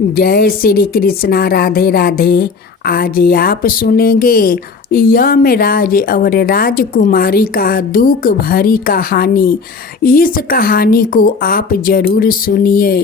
जय श्री कृष्णा। राधे राधे। आज आप सुनेंगे यमराज और राजकुमारी का दुख भरी कहानी। इस कहानी को आप जरूर सुनिए।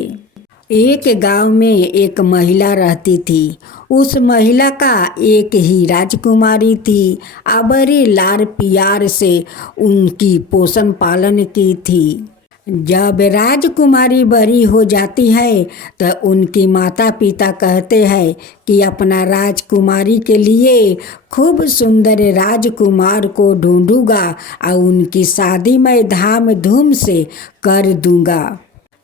एक गांव में एक महिला रहती थी। उस महिला का एक ही राजकुमारी थी। बड़े लाड़ प्यार से उनकी पोषण पालन की थी। जब राजकुमारी बड़ी हो जाती है तो उनकी माता पिता कहते हैं कि अपना राजकुमारी के लिए खूब सुंदर राजकुमार को ढूंढूंगा और उनकी शादी मैं धाम धूम से कर दूंगा।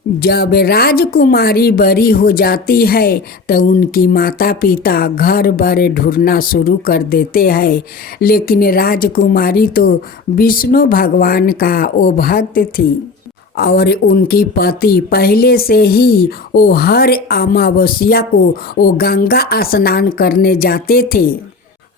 जब राजकुमारी बड़ी हो जाती है तो उनकी माता पिता घर बर ढूंढना शुरू कर देते हैं। लेकिन राजकुमारी तो विष्णु भगवान का वो भक्त थी और उनकी पति पहले से ही वो हर अमावस्या को वो गंगा स्नान करने जाते थे।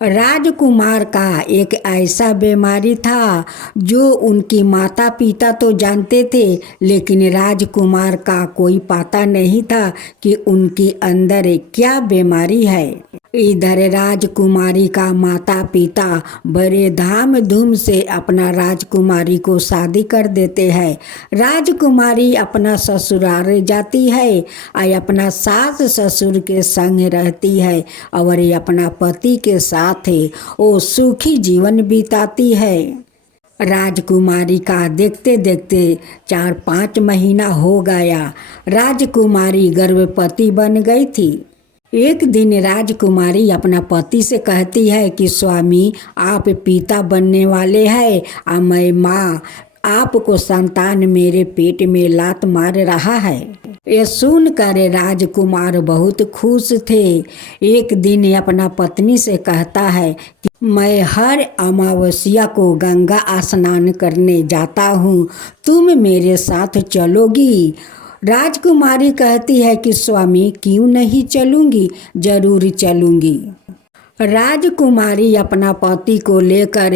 राजकुमार का एक ऐसा बीमारी था जो उनकी माता पिता तो जानते थे, लेकिन राजकुमार का कोई पता नहीं था कि उनकी अंदर क्या बीमारी है। इधर राजकुमारी का माता पिता बड़े धाम धूम से अपना राजकुमारी को शादी कर देते हैं। राजकुमारी अपना ससुराल जाती है और अपना सास ससुर के संग रहती है और अपना पति के साथ वो सुखी जीवन बिताती है। राजकुमारी का देखते देखते 4-5 महीना हो गया। राजकुमारी गर्भवती बन गई थी। एक दिन राजकुमारी अपना पति से कहती है कि स्वामी, आप पिता बनने वाले हैं और मैं माँ, आपको संतान मेरे पेट में लात मार रहा है। ये सुनकर राजकुमार बहुत खुश थे। एक दिन अपना पत्नी से कहता है कि मैं हर अमावस्या को गंगा स्नान करने जाता हूँ, तुम मेरे साथ चलोगी? राजकुमारी कहती है कि स्वामी, क्यों नहीं चलूँगी, जरूर चलूँगी। राजकुमारी अपना पति को लेकर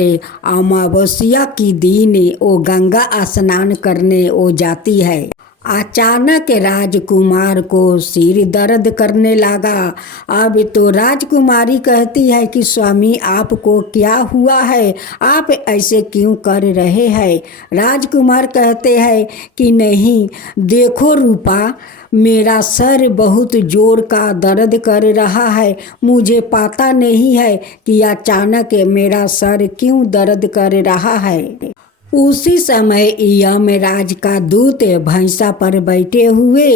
अमावस्या की दिन वो गंगा स्नान करने वो जाती है। अचानक राजकुमार को सिर दर्द करने लगा। अब तो राजकुमारी कहती है कि स्वामी, आपको क्या हुआ है, आप ऐसे क्यों कर रहे हैं? राजकुमार कहते हैं कि नहीं, देखो रूपा, मेरा सर बहुत जोर का दर्द कर रहा है। मुझे पता नहीं है कि अचानक मेरा सर क्यों दर्द कर रहा है। उसी समय यमराज का दूत भैंसा पर बैठे हुए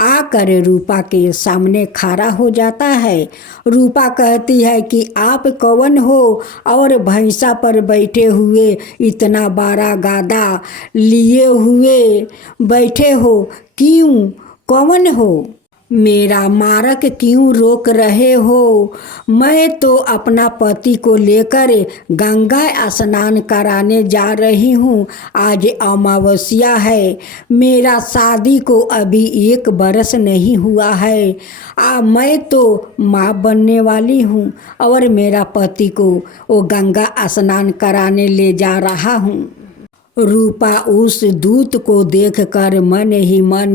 आकर रूपा के सामने खड़ा हो जाता है। रूपा कहती है कि आप कौन हो और भैंसा पर बैठे हुए इतना बड़ा गादा लिए हुए बैठे हो, क्यों, कौन हो? मेरा मार्ग क्यों रोक रहे हो? मैं तो अपना पति को लेकर गंगा स्नान कराने जा रही हूँ। आज अमावस्या है, मेरा शादी को अभी 1 बरस नहीं हुआ है। मैं तो माँ बनने वाली हूँ और मेरा पति को वो गंगा स्नान कराने ले जा रहा हूँ। रूपा उस दूत को देखकर मन ही मन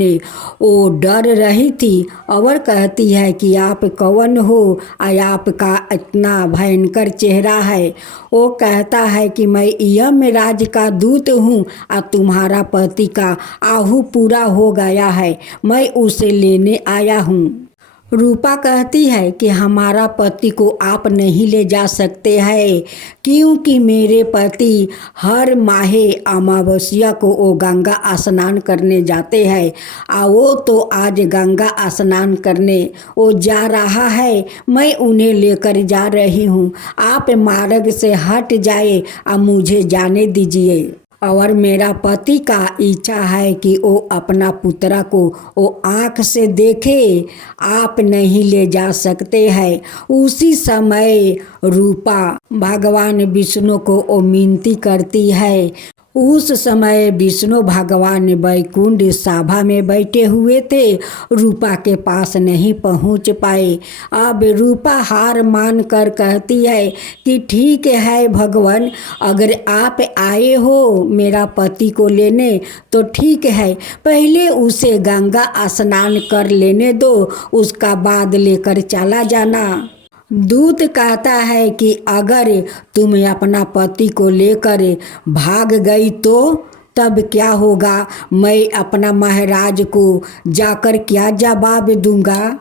वो डर रही थी और कहती है कि आप कौन हो और आपका इतना भयंकर चेहरा है। वो कहता है कि मैं यमराज का दूत हूँ और तुम्हारा पति का आहु पूरा हो गया है, मैं उसे लेने आया हूँ। रूपा कहती है कि हमारा पति को आप नहीं ले जा सकते हैं, क्योंकि मेरे पति हर माहे अमावस्या को वो गंगा स्नान करने जाते हैं और वो तो आज गंगा स्नान करने वो जा रहा है। मैं उन्हें लेकर जा रही हूँ, आप मार्ग से हट जाए और मुझे जाने दीजिए। और मेरा पति का इच्छा है कि वो अपना पुत्रा को वो आँख से देखे, आप नहीं ले जा सकते हैं। उसी समय रूपा भगवान विष्णु को वो विनती करती है। उस समय विष्णु भगवान वैकुंठ सभा में बैठे हुए थे, रूपा के पास नहीं पहुंच पाए। अब रूपा हार मान कर कहती है कि ठीक है भगवान, अगर आप आए हो मेरा पति को लेने तो ठीक है, पहले उसे गंगा स्नान कर लेने दो, उसका बाद लेकर चला जाना। दूत कहता है कि अगर तुम अपना पति को लेकर भाग गई तो तब क्या होगा, मैं अपना महाराज को जाकर क्या जवाब दूंगा।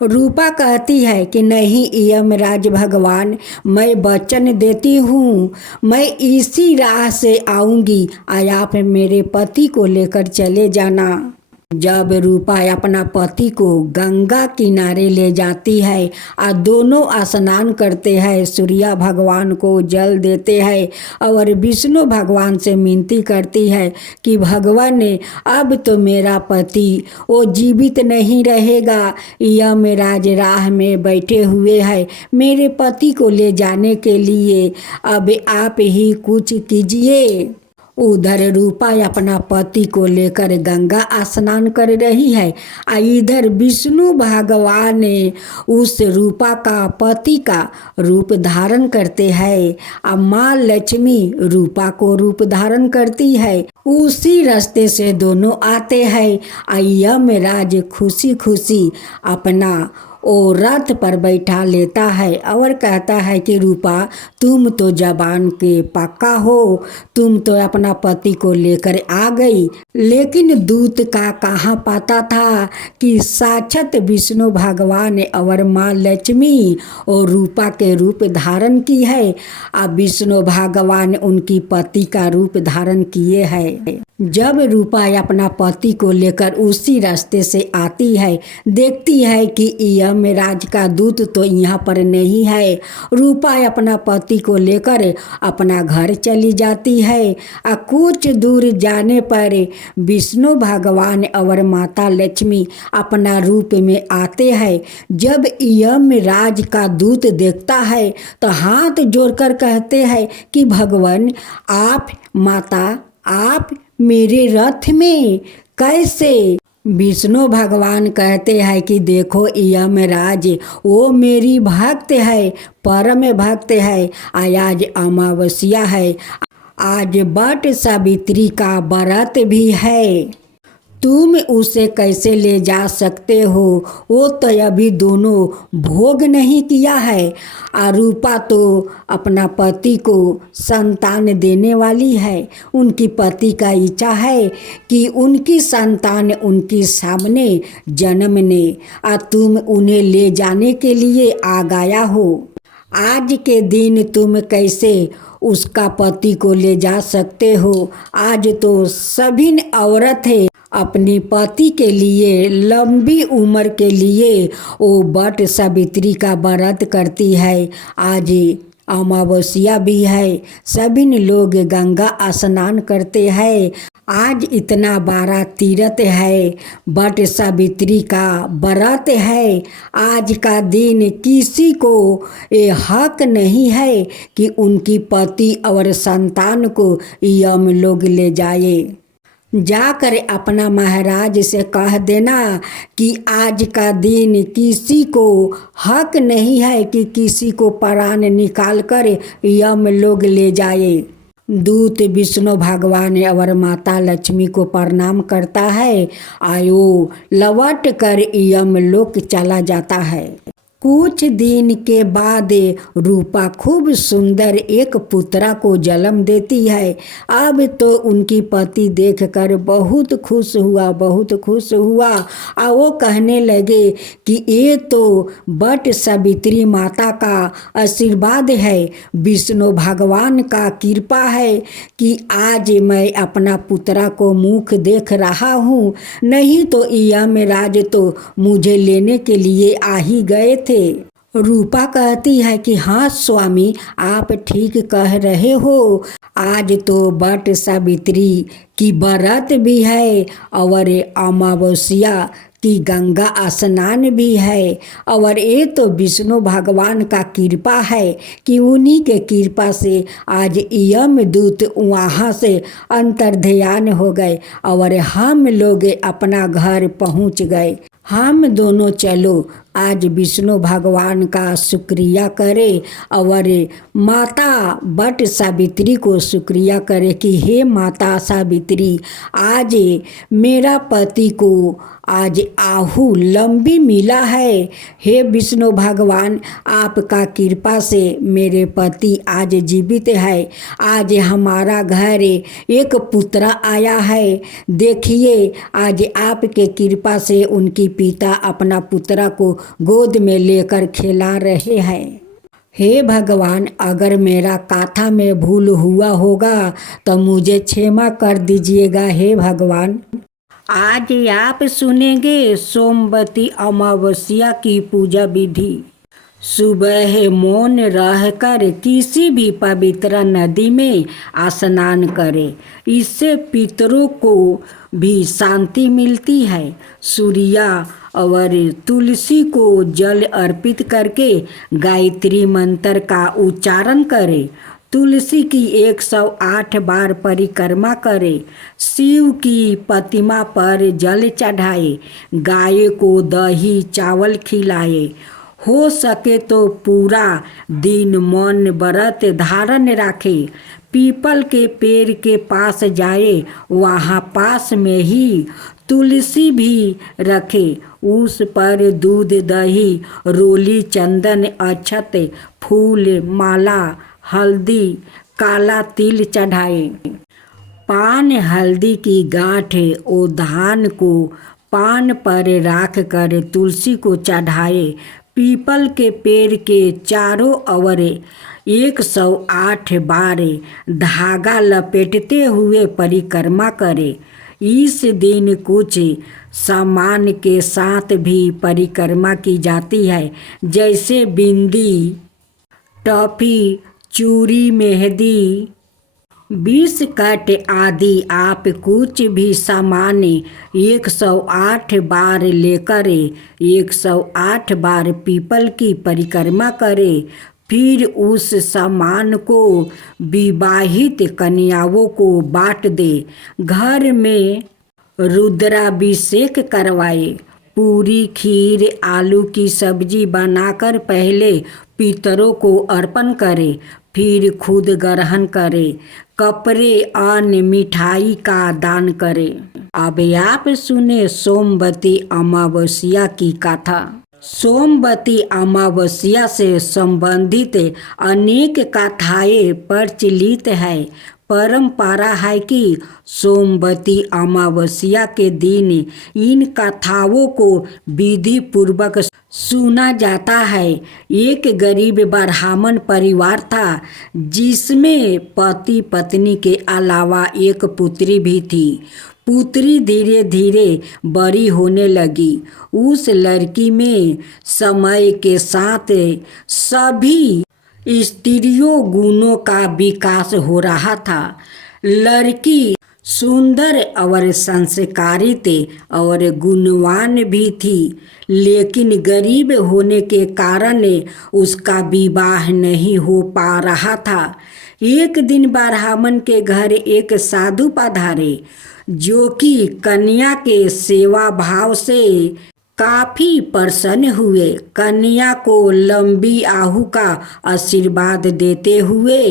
रूपा कहती है कि नहीं यमराज भगवान, मैं वचन देती हूँ, मैं इसी राह से आऊँगी, आप मेरे पति को लेकर चले जाना। जब रूपा अपना पति को गंगा किनारे ले जाती है और दोनों स्नान करते हैं, सूर्य भगवान को जल देते हैं और विष्णु भगवान से विनती करती है कि भगवान अब तो मेरा पति वो जीवित नहीं रहेगा, यमराज राह में बैठे हुए हैं, मेरे पति को ले जाने के लिए अब आप ही कुछ कीजिए। उधर रूपा अपना पति को लेकर गंगा स्नान कर रही है, इधर विष्णु भगवान उस रूपा का पति का रूप धारण करते हैं और माँ लक्ष्मी रूपा को रूप धारण करती है। उसी रास्ते से दोनों आते हैं। यमराज खुशी खुशी अपना वो रथ पर बैठा लेता है और कहता है कि रूपा तुम तो जबान के पक्का हो, तुम तो अपना पति को लेकर आ गई। लेकिन दूत का कहाँ पता था कि साक्षात विष्णु भगवान और माँ लक्ष्मी और रूपा के रूप धारण की है। अब विष्णु भगवान उनकी पति का रूप धारण किए हैं। जब रूपा अपना पति को लेकर उसी रास्ते से आती है, देखती है कि यमराज का दूत तो यहाँ पर नहीं है। रूपा अपना पति को लेकर अपना घर चली जाती है। कुछ दूर जाने पर विष्णु भगवान और माता लक्ष्मी अपना रूप में आते हैं। जब यमराज का दूत देखता है तो हाथ जोड़कर कहते हैं कि भगवान आप, माता आप मेरे रथ में कैसे। विष्णु भगवान कहते हैं कि देखो यमराज वो मेरी भक्त है, परम भक्त है, आज अमावस्या है, आज वट सावित्री का व्रत भी है, तुम उसे कैसे ले जा सकते हो, वो तो अभी दोनों भोग नहीं किया है। रूपा तो अपना पति को संतान देने वाली है, उनकी पति का इच्छा है कि उनकी संतान उनके सामने जन्म ने, तुम उन्हें ले जाने के लिए आ गया हो। आज के दिन तुम कैसे उसका पति को ले जा सकते हो। आज तो सभी औरत है अपनी पति के लिए लंबी उम्र के लिए वो वट सावित्री का व्रत करती है। आज अमावस्या भी है, सभी लोग गंगा स्नान करते हैं। आज इतना बड़ा तीर्थ है, वट सावित्री का व्रत है। आज का दिन किसी को ये हक नहीं है कि उनकी पति और संतान को यम लोग ले जाए। जाकर अपना महाराज से कह देना कि आज का दिन किसी को हक नहीं है कि किसी को प्राण निकाल कर यम लोग ले जाए। दूत विष्णु भगवान और माता लक्ष्मी को प्रणाम करता है, आयो लौट कर यमलोक चला जाता है। कुछ दिन के बाद रूपा खूब सुंदर एक पुत्रा को जन्म देती है। अब तो उनकी पति देखकर बहुत खुश हुआ, बहुत खुश हुआ। और वो कहने लगे कि ये तो वट सावित्री माता का आशीर्वाद है, विष्णु भगवान का कृपा है कि आज मैं अपना पुत्रा को मुख देख रहा हूँ, नहीं तो यमराज तो मुझे लेने के लिए आ ही गए थे। रूपा कहती है कि हाँ स्वामी, आप ठीक कह रहे हो, आज तो वट सावित्री की व्रत भी है और अमावस्या कि गंगा स्नान भी है। और ये तो विष्णु भगवान का कृपा है कि उन्हीं के कृपा से आज यमदूत वहाँ से अंतर्ध्यान हो गए और हम लोग अपना घर पहुँच गए। हम दोनों चलो आज विष्णु भगवान का शुक्रिया करें और माता बट सावित्री को शुक्रिया करें कि हे माता सावित्री, आज मेरा पति को आज आहू लंबी मिला है। हे विष्णु भगवान, आपका कृपा से मेरे पति आज जीवित है। आज हमारा घर एक पुत्र आया है। देखिए आज आपके कृपा से उनकी पिता अपना पुत्र को गोद में लेकर खिला रहे हैं। हे भगवान, अगर मेरा कथा में भूल हुआ होगा तो मुझे क्षमा कर दीजिएगा। हे भगवान, आज आप सुनेंगे सोमवती अमावस्या की पूजा विधि। सुबह मौन रहकर किसी भी पवित्र नदी में स्नान करें, इससे पितरों को भी शांति मिलती है। सूर्या और तुलसी को जल अर्पित करके गायत्री मंत्र का उच्चारण करें। तुलसी की 108 बार परिक्रमा करे। शिव की प्रतिमा पर जल चढ़ाए। गाय को दही चावल खिलाए। हो सके तो पूरा दिन मौन व्रत धारण रखे। पीपल के पेड़ के पास जाए, वहाँ पास में ही तुलसी भी रखे। उस पर दूध दही रोली चंदन अक्षत फूल माला हल्दी काला तिल चढ़ाए। पान हल्दी की गांठ ओ धान को पान पर राख कर तुलसी को चढ़ाए। पीपल के पेड़ के चारों ओर 108 बार धागा लपेटते हुए परिक्रमा करे। इस दिन कुछ सामान के साथ भी परिक्रमा की जाती है, जैसे बिंदी, टॉफी, चूड़ी, मेहंदी, 20 कट आदि। आप कुछ भी सामान 108 बार लेकर 108 बार पीपल की परिक्रमा करें। फिर उस सामान को विवाहित कन्याओं को बांट दे। घर में रुद्राभिषेक करवाए। पूरी खीर आलू की सब्जी बनाकर पहले पितरों को अर्पण करे, फिर खुद ग्रहण करे। कपड़े अन्न मिठाई का दान करे। अब आप सुने सोमवती अमावस्या की कथा। सोमवती अमावस्या से संबंधित अनेक कथाएं प्रचलित है। परंपरा है कि सोमवती अमावस्या के दिन इन कथाओं को विधि पूर्वक सुना जाता है। एक गरीब ब्राह्मण परिवार था, जिसमें पति पत्नी के अलावा एक पुत्री भी थी। पुत्री धीरे धीरे बड़ी होने लगी। उस लड़की में समय के साथ सभी स्त्रियों गुणों का विकास हो रहा था। लड़की सुंदर और संस्कारित और गुणवान भी थी, लेकिन गरीब होने के कारण उसका विवाह नहीं हो पा रहा था। एक दिन ब्राह्मण के घर एक साधु पधारे, जो कि कन्या के सेवा भाव से काफी प्रसन्न हुए। कन्या को लंबी आयु का आशीर्वाद देते हुए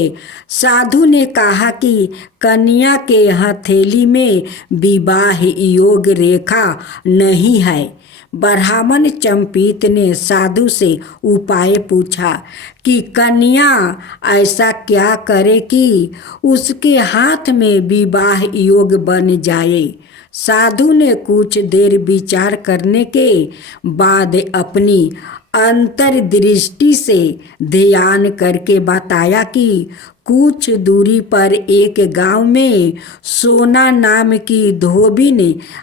साधु ने कहा कि कन्या के हथेली में विवाह योग रेखा नहीं है। ब्राह्मण चंपित ने साधु से उपाय पूछा कि कन्या ऐसा क्या करे कि उसके हाथ में विवाह योग बन जाए। साधु ने कुछ देर विचार करने के बाद अपनी अंतर्दृष्टि से ध्यान करके बताया कि कुछ दूरी पर एक गांव में सोना नाम की धोबिन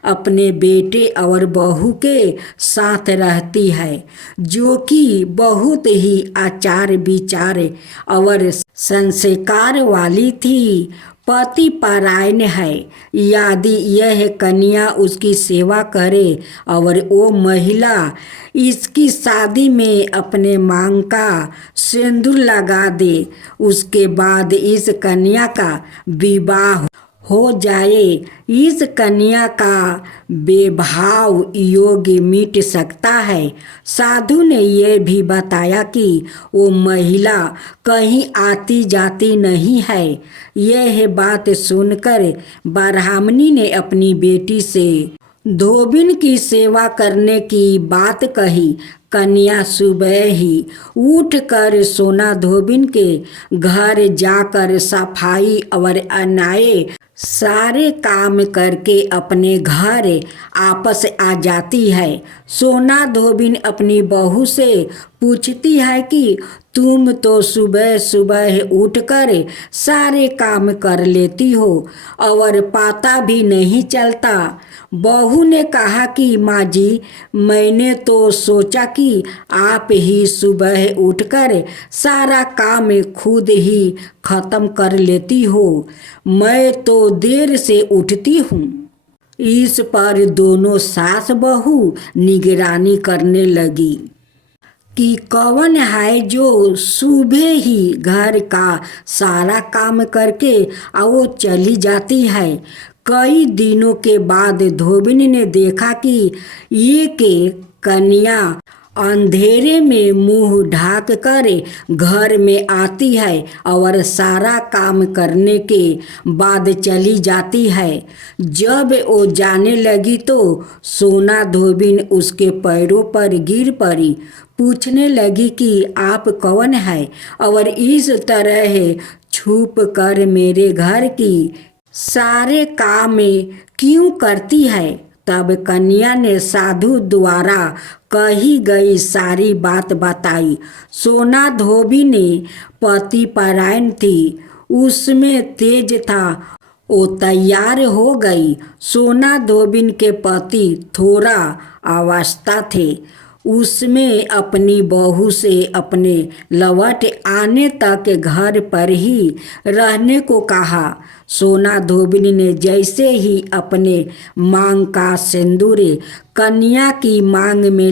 अपने बेटे और बहू के साथ रहती है, जो कि बहुत ही आचार विचार और संस्कार वाली थी। पति परायण है। यदि यह कन्या उसकी सेवा करे और वो महिला इसकी शादी में अपने मांग का सिंदूर लगा दे, उसके बाद इस कन्या का विवाह हो जाए, इस कन्या का बेभाव योग मिट सकता है। साधु ने यह भी बताया कि वो महिला कहीं आती जाती नहीं है। यह बात सुनकर ब्राह्मणी ने अपनी बेटी से धोबिन की सेवा करने की बात कही। कन्या सुबह ही उठकर सोना धोबिन के घर जाकर सफाई और अन्याय सारे काम करके अपने घर आपस आ जाती है। सोना धोबिन अपनी बहू से पूछती है कि तुम तो सुबह सुबह उठकर सारे काम कर लेती हो और पता भी नहीं चलता। बहू ने कहा कि माँ जी, मैंने तो सोचा कि आप ही सुबह उठकर सारा काम खुद ही खत्म कर लेती हो, मैं तो देर से उठती हूँ। इस पर दोनों सास बहू निगरानी करने लगी कि कौन है जो सुबह ही घर का सारा काम करके वो चली जाती है। कई दिनों के बाद धोबिन ने देखा कि ये के कन्या अंधेरे में मुंह ढाक कर घर में आती है और सारा काम करने के बाद चली जाती है। जब वो जाने लगी तो सोना धोबिन उसके पैरों पर गिर पड़ी, पूछने लगी कि आप कौन है और इस तरह छुप कर मेरे घर की सारे काम क्यों करती है। तब कन्या ने साधु द्वारा कही गई सारी बात बताई। सोना धोबी ने पति परायण थी, उसमें तेज था, वो तैयार हो गई। सोना धोबिन के पति थोड़ा अवस्था थे, उसमें अपनी बहू से अपने लौट आने तक घर पर ही रहने को कहा। सोना धोबिन ने जैसे ही अपने मांग का सिंदूर कन्या की मांग में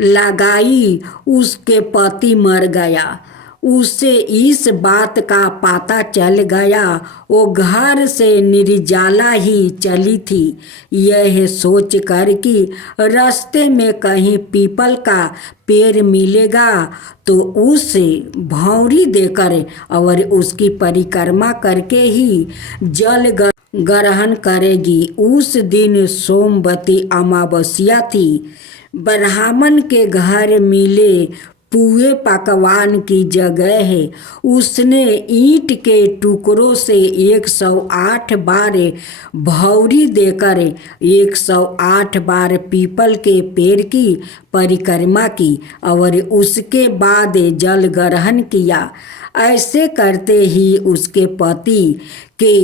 लगाई, उसके पति मर गया। उसे इस बात का पता चल गया, वो घर से निर्जला ही चली थी। यह सोच कर कि रास्ते में कहीं पीपल का पेड़ मिलेगा तो उसे भौंरी देकर और उसकी परिक्रमा करके ही जल ग्रहण करेगी। उस दिन सोमवती अमावस्या थी। ब्राह्मण के घर मिले पुए पकवान की जगह है उसने ईंट के टुकड़ों से 108 बार भौरी देकर 108 बार पीपल के पेड़ की परिक्रमा की और उसके बाद जल ग्रहण किया। ऐसे करते ही उसके पति के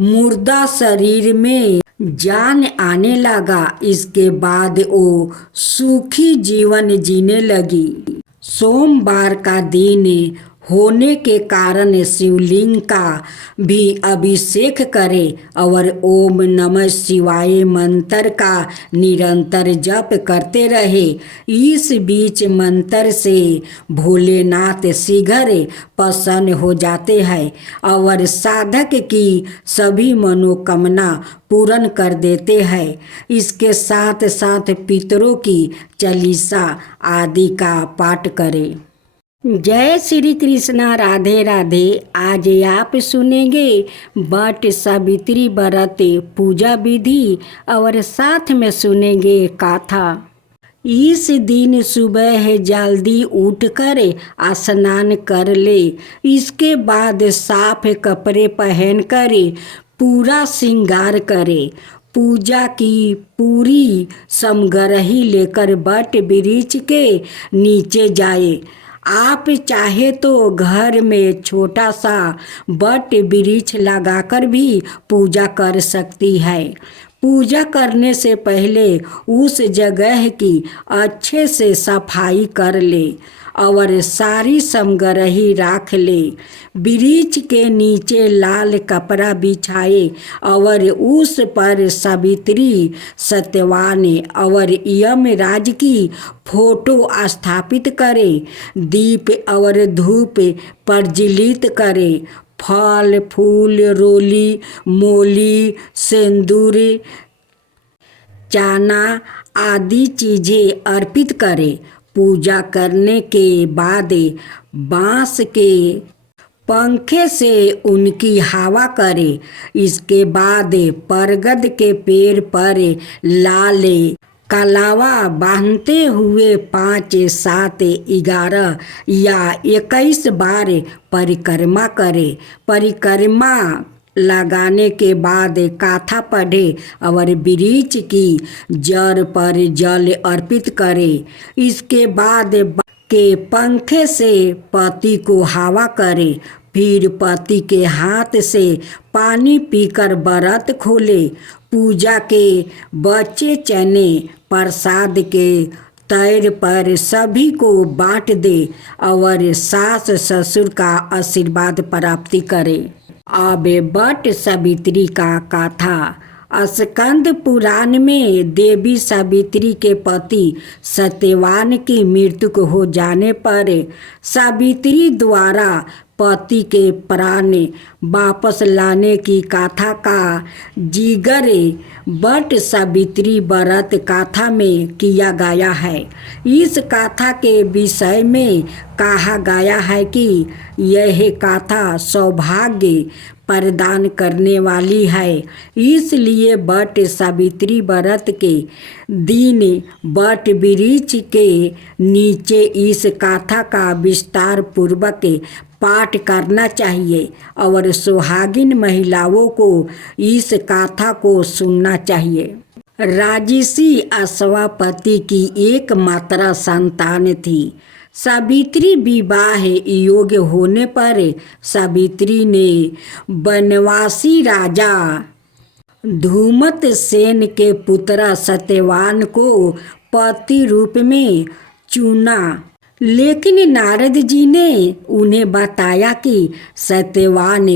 मुर्दा शरीर में जान आने लगा। इसके बाद वो सुखी जीवन जीने लगी। सोमवार का दिन होने के कारण शिवलिंग का भी अभिषेक करें और ओम नमः शिवाय मंत्र का निरंतर जप करते रहे। इस बीच मंत्र से भोलेनाथ शीघ्र प्रसन्न हो जाते हैं और साधक की सभी मनोकामना पूर्ण कर देते हैं। इसके साथ साथ पितरों की चालीसा आदि का पाठ करें। जय श्री कृष्णा, राधे राधे। आज आप सुनेंगे वट सावित्री व्रत पूजा विधि और साथ में सुनेंगे गाथा। इस दिन सुबह जल्दी उठकर स्नान कर ले। इसके बाद साफ कपड़े पहनकर पूरा श्रृंगार करे। पूजा की पूरी सामग्री लेकर वट वृक्ष के नीचे जाए। आप चाहे तो घर में छोटा सा बट वृक्ष लगाकर भी पूजा कर सकती है। पूजा करने से पहले उस जगह की अच्छे से सफाई कर ले और सारी सामग्री रख ले। वृक्ष के नीचे लाल कपड़ा बिछाए और उस पर सावित्री, सत्यवान और यमराज की फोटो स्थापित करे। दीप और धूप प्रज्वलित करे। फल फूल, रोली, मोली, सिंदूर, चना आदि चीज़ें अर्पित करे। पूजा करने के बाद बांस के पंखे से उनकी हवा करे। इसके बाद बरगद के पेड़ पर लाल कलावा बांधते हुए 5, 7, 11 या 21 बार परिक्रमा करे। परिक्रमा लगाने के बाद कथा पढ़े और वृक्ष की जड़ पर जल अर्पित करे। इसके बाद के पंखे से पति को हवा करे। फिर पति के हाथ से पानी पीकर व्रत खोले। पूजा के बचे चने प्रसाद के तैर पर सभी को बांट दे और सास ससुर का आशीर्वाद प्राप्ति करे। अब बट सावित्री का कथा। स्कंद पुराण में देवी सावित्री के पति सत्यवान की मृत्यु हो जाने पर सावित्री द्वारा पति के प्राण वापस लाने की कथा का जिक्र बट सावित्री व्रत कथा में किया गया है। इस कथा के विषय में कहा गया है कि यह कथा सौभाग्य प्रदान करने वाली है। इसलिए बट सावित्री व्रत के दिन बट वृक्ष के नीचे इस कथा का विस्तार पूर्वक पाठ करना चाहिए और सुहागिन महिलाओं को इस कथा को सुनना चाहिए। राजसी अश्वपति की एकमात्र संतान थी। सावित्री विवाह योग्य होने पर सावित्री ने वनवासी राजा धूमतसेन के पुत्र सत्यवान को पति रूप में चुना। लेकिन नारद जी ने उन्हें बताया कि सत्यवान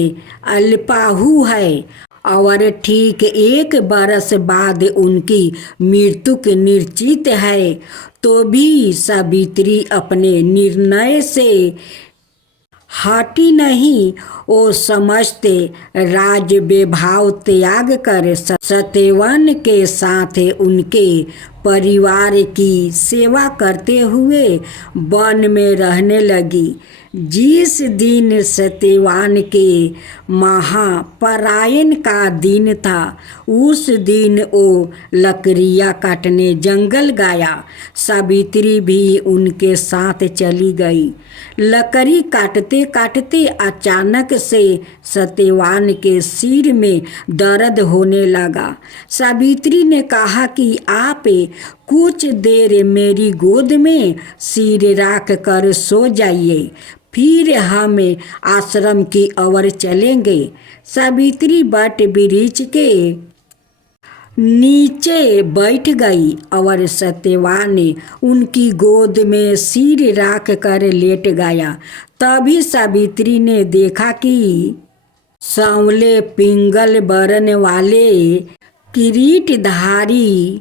अल्पायु है और ठीक 1 बरस बाद उनकी मृत्यु निश्चित है। तो भी सावित्री अपने निर्णय से हटी नहीं। वो समस्त राज वैभव त्याग कर सत्यवान के साथ उनके परिवार की सेवा करते हुए वन में रहने लगी। जिस दिन सत्यवान के महापरायण का दिन था, उस दिन वो लकड़ियाँ काटने जंगल गया। सावित्री भी उनके साथ चली गई। लकड़ी काटते काटते अचानक से सत्यवान के सिर में दर्द होने लगा। सावित्री ने कहा कि आप कुछ देर मेरी गोद में सिर रख कर सो जाइए, फिर हम आश्रम की ओर चलेंगे। सावित्री बट वृक्ष के नीचे बैठ गई और सत्यवान उनकी गोद में सिर रख कर लेट गया। तभी सावित्री ने देखा कि सांवले पिंगल बरन वाले किरीटधारी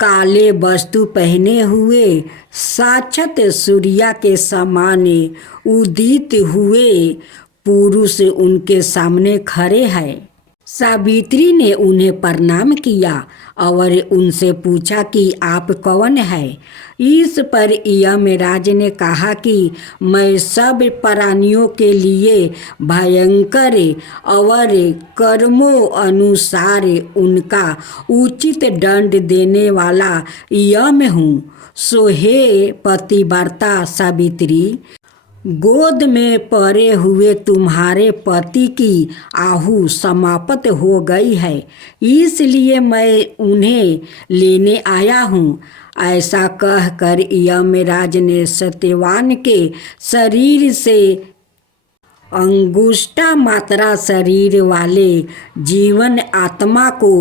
काले वस्तु पहने हुए साक्षात सूर्य के समान उदित हुए पुरुष उनके सामने खड़े हैं। सावित्री ने उन्हें प्रणाम किया और उनसे पूछा कि आप कौन हैं। इस पर यमराज ने कहा कि मैं सब प्राणियों के लिए भयंकर और कर्मों अनुसार उनका उचित दंड देने वाला यम हूँ। सो हे पतिव्रता सावित्री, गोद में पड़े हुए तुम्हारे पति की आहू समाप्त हो गई है, इसलिए मैं उन्हें लेने आया हूँ। ऐसा कहकर यमराज ने सत्यवान के शरीर से अंगुष्ठा मात्रा शरीर वाले जीवन आत्मा को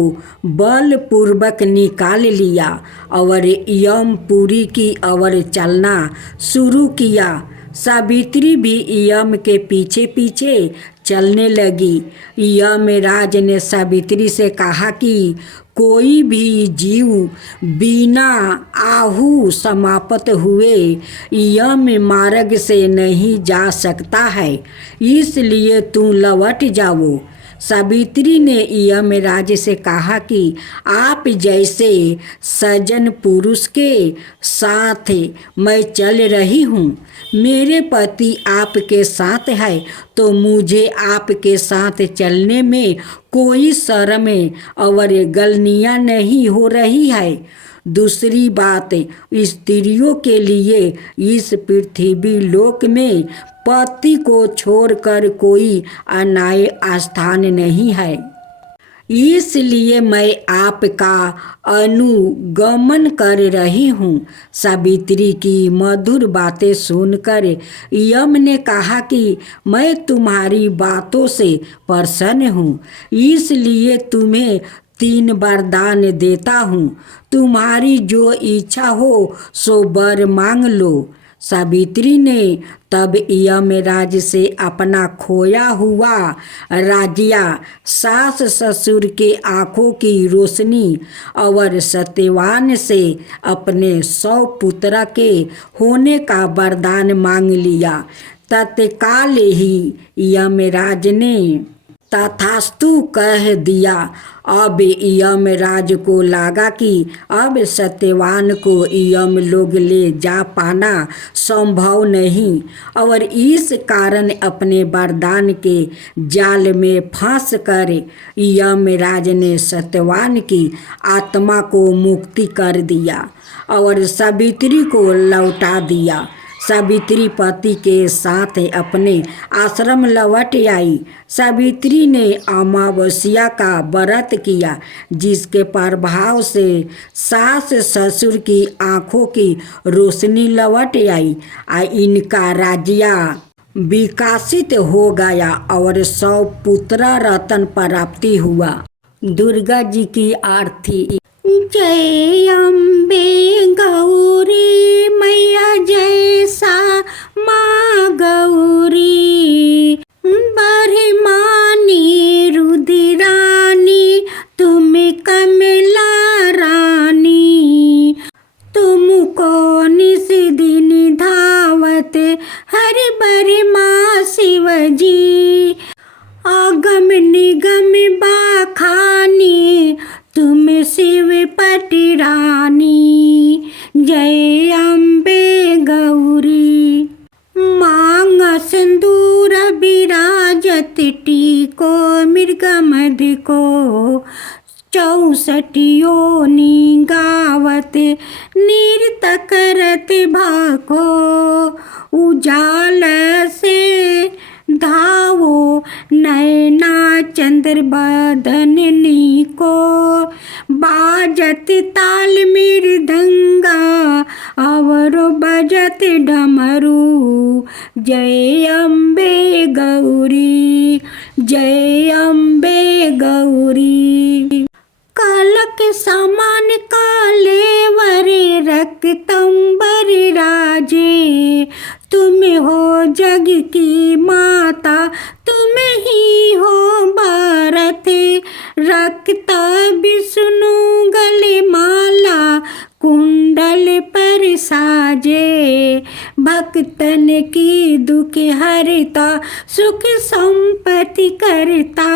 बलपूर्वक निकाल लिया और यमपुरी की ओर चलना शुरू किया। सावित्री भी यम के पीछे पीछे चलने लगी। यमराज ने सावित्री से कहा कि कोई भी जीव बिना आहू समाप्त हुए यम मार्ग से नहीं जा सकता है, इसलिए तू लौट जाओ। सावित्री ने यमराज से कहा कि आप जैसे सज्जन पुरुष के साथ मैं चल रही हूँ। मेरे पति आपके साथ है तो मुझे आपके साथ चलने में कोई शर्म और गलनियाँ नहीं हो रही है। दूसरी बात, स्त्रियों के लिए इस पृथ्वी लोक में पति को छोड़कर कोई अन्य स्थान नहीं है, इसलिए मैं आपका अनुगमन कर रही हूँ। सावित्री की मधुर बातें सुनकर यम ने कहा कि मैं तुम्हारी बातों से प्रसन्न हूँ, इसलिए तुम्हें 3 वरदान देता हूँ। तुम्हारी जो इच्छा हो सो वर मांग लो। सावित्री ने तब यमराज से अपना खोया हुआ राज्य, सास ससुर के आँखों की रोशनी और सत्यवान से अपने 100 पुत्र के होने का वरदान मांग लिया। तत्काल ही यमराज ने तथास्तु कह दिया। अब यमराज को लगा कि अब सत्यवान को यम लोग ले जा पाना संभव नहीं और इस कारण अपने वरदान के जाल में फंस कर यमराज ने सत्यवान की आत्मा को मुक्ति कर दिया और सावित्री को लौटा दिया। सावित्री पति के साथ अपने आश्रम लौट आई। सावित्री ने अमावस्या का व्रत किया, जिसके प्रभाव से सास ससुर की आँखों की रोशनी लौट आई। इनका राज्य विकसित हो गया और 100 पुत्र रत्न प्राप्ति हुआ। दुर्गा जी की आरती। जय अम्बे गौरी मैया, जैसा माँ गौरी, बरमानी रुद्रानी, तुम कमला रानी, तुमको निस दिन धावत हरि बरमा शिवजी, आगम निगम बाखानी, तुम शिव पति रानी। जय अम्बे गौरी। मांग सिंदूर विराजत टीको, मृग मध को 64 योनि गावत, नृत्य करत भाको, उजाल से धावो नैना चंद्र बदन नीको, बाजत ताल मृदंगा और बजत डमरू। जय अम्बे गौरी, जय अम्बे गौरी। कालक समान काले वरे रक्तंबर राजे, तुम हो जग की माता, तुम ही हो भारत, रक्त विष्णु गले माला, कुंडल पर साजे, भक्तन की दुख हरता, सुख संपत्ति करता।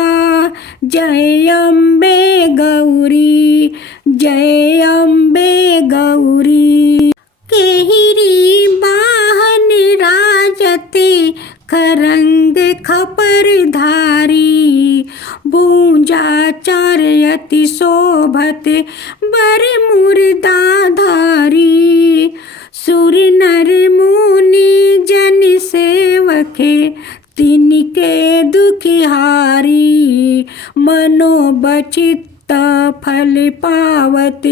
जय अम्बे गौरी, जय अम्बे गौरी। केहिरी बाहन राजते, खरंग खपर धारी, बूंजा चारयति शोभत, बर मुर्दाधारी, सुर नर मुनि जन से राखे तिनके दुखिहारी। मनोबचित फल पावत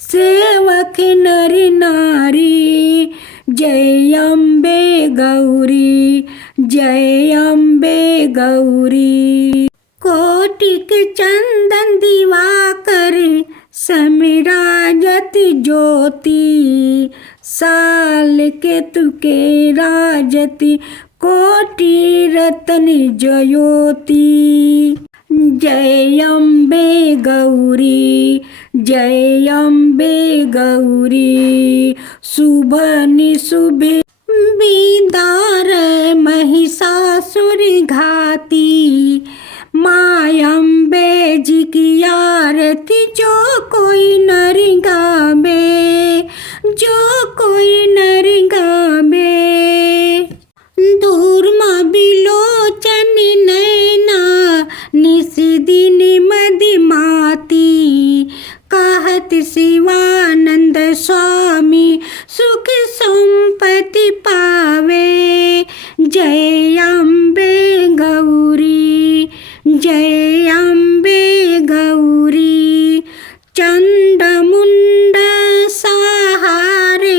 सेवक नर नारी। जय अम्बे गौरी, जय अम्बे गौरी। कोटिक चंदन दिवाकर समिराजत ज्योति। साल के तुके राजति कोटि रतन ज्योति। जय अम्बे गौरी, जय अम्बे गौरी। शुभ निशुभ बिदार महिषासुर घाती। माँ अम्बे जी की आरती जो कोई नर गावे, जो कोई नर गावे। दूरमा बिलोचन नैना निस दिन मदिमाती। कहत शिवानंद स्वामी सुख संपत्ति पावे। जय अम्बे गौरी, जय अम्बे गौरी। चंड मुंड सहारे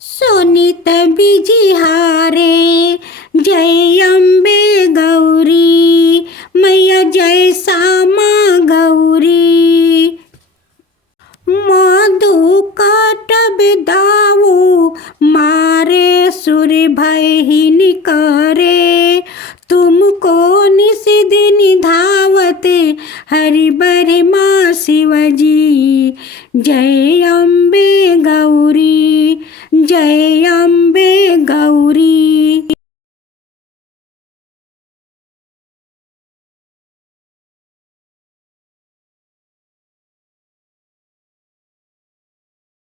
सोनित बिजिहारे। जय अम्बे गौरी मैया, जय श्यामा गौरी। मधु काटब दाऊ मारे सुर भयहीन करे। तुमको निस दिन धावते हरि बर माँ शिवजी। जय अम्बे गौरी, जय अम्बे गौरी।